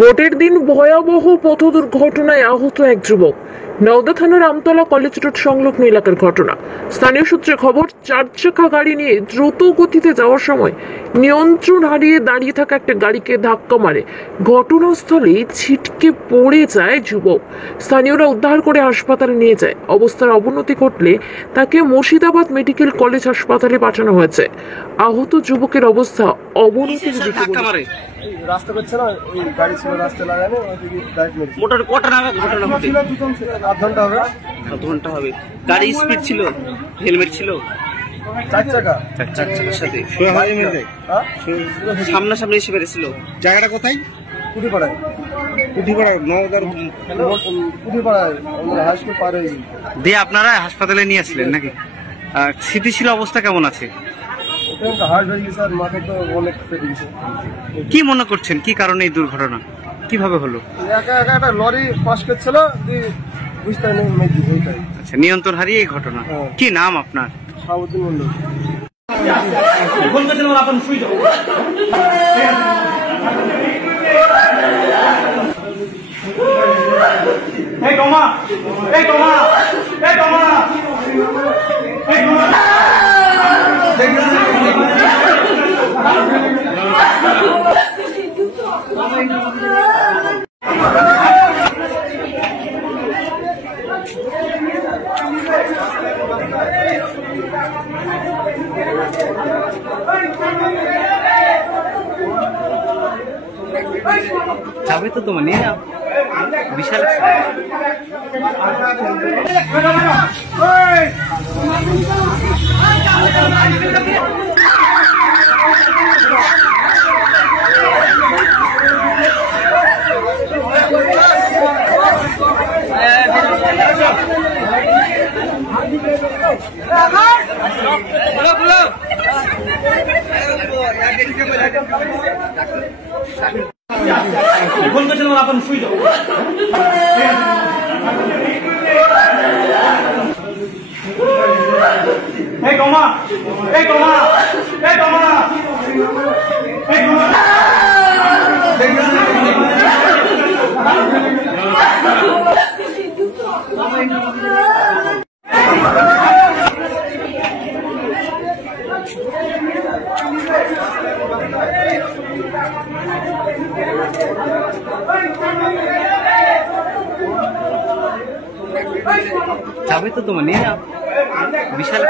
ভোটের দিন ভয়াবহ পথ দুর্ঘটনায় আহত এক যুবক। নওদা থানার আমতলা কলেজ রোড সংলগ্ন এলাকার ঘটনা। স্থানীয় সূত্রে খবর, চার চাকা গাড়ি নিয়ে দ্রুত গতিতে যাওয়ার সময় নিয়ন্ত্রণ হারিয়ে দাঁড়িয়ে থাকা একটা গাড়িকে ধাক্কা মারে। ঘটনাস্থলেই ছিটকে পড়ে যায় যুবক। স্থানীয়রা উদ্ধার করে হাসপাতালে নিয়ে যায়। অবস্থার অবনতি ঘটলে তাকে মুর্শিদাবাদ মেডিকেল কলেজ হাসপাতালে পাঠানো হয়েছে। আহত যুবকের অবস্থা অবনতির দিকে। রাস্তা করছে না, ওই গাড়ি ছিল রাস্তা লাগানো, মোটর কটা নাগাদ ঘটনা ঘটে? আধ ঘন্টা হবে। আধ ঘন্টা হবে। গাড়ি স্পিড ছিল, হেলমেট ছিল? চার চাকা। চার চাকার সাথে সামনাসামনি এসে পেরেছিল। জায়গাটা কোথায়? কুটিপাড়ায়। কুটিপাড়া নওদার কুটিপাড়ায় হাই স্কুল পার হয়ে দিয়ে আপনারা হাসপাতালে নিয়ে আসলেন নাকি? স্থিতিশীল অবস্থা কেমন আছে? হার্ট হয়ে গেছে আর মাথা তো অনেক ফেটে গেছে। কি মনে করছেন কি কারণে এই দুর্ঘটনা কিভাবে হলো? একা একা একটা লরি পাস করছিল, বুঝতে নেই। আচ্ছা, নিয়ন্ত্রণ হারিয়ে এই ঘটনা। কি নাম আপনার? শাহাবুদ্দিন মন্ডল। যাবে তো তোমার নিয়ে যাও, বিশাল ফোন করছিলাম, আপনি শুই যাও। এই কমা, এই কমা, এই কমা, এই কমা। যাবে তো তোমার নিয়ে যাও, বিশাল